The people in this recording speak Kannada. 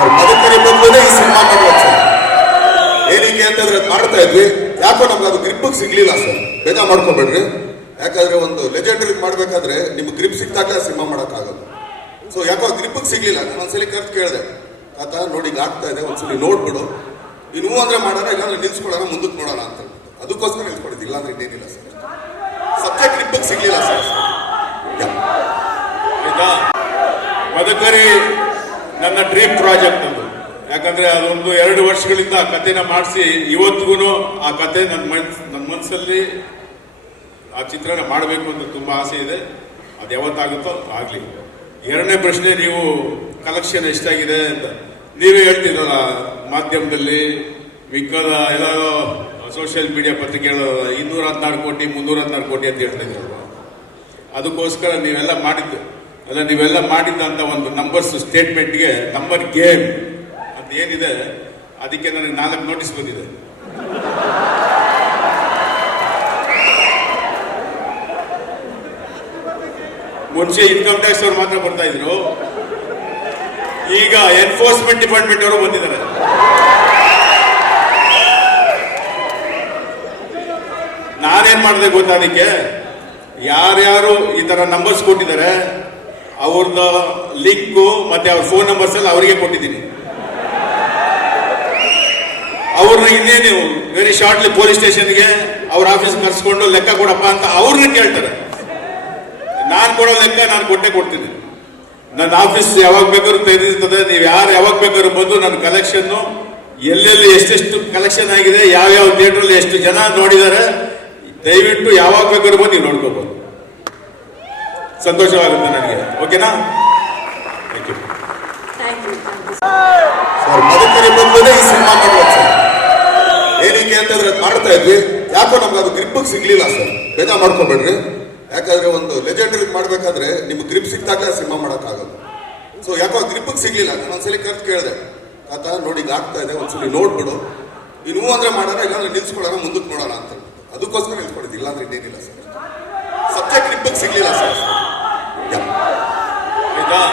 ಸರ್ ಮದಕರಿ ಬಂದ್ಮೇಲೆ ಈ ಸಿನಿಮಾ ಮಾಡ್ಬೇಕು ಸರ್. ಏನಕ್ಕೆ ಅಂತಂದ್ರೆ ಮಾಡ್ತಾ ಇದ್ವಿ. ಯಾಕೋ ನಮ್ಗೆ ಅದು ಗ್ರಿಪ್ ಸಿಗ್ಲಿಲ್ಲ ಸರ್. ಬೇಜಾರ್ ಮಾಡ್ಕೊಬೇಡ್ರಿ. ಯಾಕಂದ್ರೆ ಒಂದು ಲೆಜೆಂಡರಿ ಮಾಡ್ಬೇಕಾದ್ರೆ ನಿಮ್ಗೆ ಗ್ರಿಪ್ ಸಿಕ್ತಾಗ ಸಿನಿಮಾ ಮಾಡೋಕ್ಕಾಗಲ್ಲ. ಸೊ ಯಾಕೋ ಗ್ರಿಪ್ ಸಿಗ್ಲಿಲ್ಲ. ನಾನು ಒಂದ್ಸಲಿ ಕರ್ತು ಕೇಳಿದೆ. ಆತ ನೋಡಿ ಆಗ್ತಾ ಇದೆ, ಒಂದ್ಸಲಿ ನೋಡ್ಬಿಡು. ನೀನು ಅಂದ್ರೆ ಮಾಡೋಣ, ಇಲ್ಲಾಂದ್ರೆ ನಿಲ್ಸ್ಕೊಳ್ಳೋಣ, ಮುಂದಕ್ಕೆ ನೋಡೋಣ ಅಂತ ಅದಕ್ಕೋಸ್ಕರ ನಿಲ್ಸ್ಕೊಂಡಿದ್ದು. ಇಲ್ಲಾಂದ್ರೆ ಇನ್ನೇನಿಲ್ಲ ಸರ್. ಸಬ್ಜೆಕ್ಟ್ ಗ್ರಿಪ್ ಸಿಗ್ಲಿಲ್ಲ ಸರ್. ಮದಕರಿ ನನ್ನ ಡ್ರೀಮ್ ಪ್ರಾಜೆಕ್ಟ್ ಅದು. ಯಾಕಂದ್ರೆ ಅದೊಂದು ಎರಡು ವರ್ಷಗಳಿಂದ ಆ ಕಥೆನ ಮಾಡಿಸಿ ಇವತ್ತಿಗೂ ಆ ಕತೆ ನನ್ನ ಮನ್ಸ್ ನನ್ನ ಮನಸ್ಸಲ್ಲಿ ಆ ಚಿತ್ರನ ಮಾಡಬೇಕು ಅಂತ ತುಂಬಾ ಆಸೆ ಇದೆ. ಅದು ಯಾವತ್ತಾಗುತ್ತೋ ಆಗಲಿ. ಎರಡನೇ ಪ್ರಶ್ನೆ, ನೀವು ಕಲೆಕ್ಷನ್ ಎಷ್ಟಾಗಿದೆ ಅಂತ. ನೀವೇ ಹೇಳ್ತಿದ್ರಲ್ಲ, ಮಾಧ್ಯಮದಲ್ಲಿ ಮಿಕ್ಕದ ಎಲ್ಲ ಸೋಷಿಯಲ್ ಮೀಡಿಯಾ ಪತ್ರಿಕೆಗಳು ಇನ್ನೂರ ಹದಿನಾರು ಕೋಟಿ, ಮುನ್ನೂರ ಹದಿನಾರು ಕೋಟಿ ಅಂತ ಹೇಳ್ತಾ ಅದಕ್ಕೋಸ್ಕರ ನೀವೆಲ್ಲ ಮಾಡಿದ್ದು. ಅಲ್ಲ, ನೀವೆಲ್ಲ ಮಾಡಿದ್ದಂತ ಒಂದು ನಂಬರ್ಸ್ ಸ್ಟೇಟ್ಮೆಂಟ್ಗೆ ನಂಬರ್ ಗೇಮ್ ಅಂತ ಏನಿದೆ, ಅದಕ್ಕೆ ನನಗೆ ನಾಲ್ಕು ನೋಟಿಸ್ ಬಂದಿದೆ. ಮುಂಚೆ ಇನ್ಕಮ್ ಟ್ಯಾಕ್ಸ್ ಅವ್ರು ಮಾತ್ರ ಬರ್ತಾ ಇದ್ರು. ಈಗ ಎನ್ಫೋರ್ಸ್ಮೆಂಟ್ ಡಿಪಾರ್ಟ್ಮೆಂಟ್ ಅವರು ಬಂದಿದ್ದಾರೆ. ನಾನೇನ್ ಮಾಡಿದೆ ಗೊತ್ತಾ ಅದಕ್ಕೆ? ಯಾರ್ಯಾರು ಈ ತರ ನಂಬರ್ಸ್ ಕೊಟ್ಟಿದ್ದಾರೆ ಅವ್ರದ್ದು ಲಿಂಕು ಮತ್ತೆ ಅವ್ರ ಫೋನ್ ನಂಬರ್ಸ್ ಎಲ್ಲ ಅವರಿಗೆ ಕೊಟ್ಟಿದ್ದೀನಿ. ಅವ್ರನ್ನ ನೀವು ವೆರಿ ಶಾರ್ಟ್ಲಿ ಪೊಲೀಸ್ ಸ್ಟೇಷನ್ಗೆ ಅವ್ರ ಆಫೀಸ್ ಕರ್ಸ್ಕೊಂಡು ಲೆಕ್ಕ ಕೊಡಪ್ಪ ಅಂತ ಅವ್ರನ್ನ ಕೇಳ್ತಾರೆ. ನಾನು ಕೊಡೋ ಲೆಕ್ಕ ನಾನು ಕೊಟ್ಟೆ ಕೊಡ್ತೀನಿ. ನನ್ನ ಆಫೀಸ್ ಯಾವಾಗ ಬೇಕಾದ್ರೂ ತೆಗೆದಿರ್ತದೆ, ನೀವು ಯಾರು ಯಾವಾಗ ಬೇಕಾದ್ರೂ ಬಂದು ನನ್ನ ಕಲೆಕ್ಷನ್ ಎಲ್ಲೆಲ್ಲಿ ಎಷ್ಟೆಷ್ಟು ಕಲೆಕ್ಷನ್ ಆಗಿದೆ, ಯಾವ್ಯಾವ ಥಿಯೇಟ್ರಲ್ಲಿ ಎಷ್ಟು ಜನ ನೋಡಿದ್ದಾರೆ, ದಯವಿಟ್ಟು ಯಾವಾಗ ಬೇಕಾದ್ರೂ ಬಂದು ನೀವು ನೋಡ್ಕೋಬಹುದು ಸಂತೋಷವಾಗುತ್ತೆ ನನಗೆ. ಓಕೆನಾ ಥ್ಯಾಂಕ್ ಯು ಸರ್ ಮದಕರಿ ಈ ಸಿನಿಮಾ ಮಾಡ್ಬೇಕು ಸರ್. ಏನಕ್ಕೆ ಅಂತಂದ್ರೆ ಮಾಡ್ತಾ ಇದ್ವಿ. ಯಾಕೋ ನಮ್ಗೆ ಅದು ಗ್ರಿಪ್ ಸಿಗ್ಲಿಲ್ಲ ಸರ್. ಬೇಗ ಮಾಡ್ಕೊಬೇಡ್ರಿ. ಯಾಕಂದ್ರೆ ಒಂದು ಲೆಜೆಂಡರಿ ಮಾಡ್ಬೇಕಾದ್ರೆ ನಿಮ್ಗೆ ಗ್ರಿಪ್ ಸಿಕ್ಕಿದಾಗ ಸಿನಿಮಾ ಮಾಡೋಕ್ಕಾಗಲ್ಲ. ಸೊ ಯಾಕೋ ಗ್ರಿಪ್ ಸಿಗ್ಲಿಲ್ಲ. ನಾನು ಒಂದ್ಸಲಿ ಕರ್ತ್ ಕೇಳಿದೆ. ಆತ ನೋಡಿ ಆಗ್ತಾ ಇದೆ ಒಂದ್ಸಲಿ ನೋಡ್ಬಿಡು. ನೀನು ಅಂದ್ರೆ ಮಾಡೋಣ ಇಲ್ಲಾಂದ್ರೆ ನಿಲ್ಸ್ಕೊಳ್ಳೋಣ ಮುಂದಕ್ಕೆ ನೋಡೋಣ ಅಂತ. ಅದಕ್ಕೋಸ್ಕರ ನಿಲ್ಸ್ಕೊಂಡಿದ್ದು. ಇಲ್ಲಾಂದ್ರೆ ಇನ್ನೇನಿಲ್ಲ ಸರ್. ಸಬ್ಜೆಕ್ಟ್ ಗ್ರಿಪ್ ಸಿಗ್ಲಿಲ್ಲ ಸರ್. God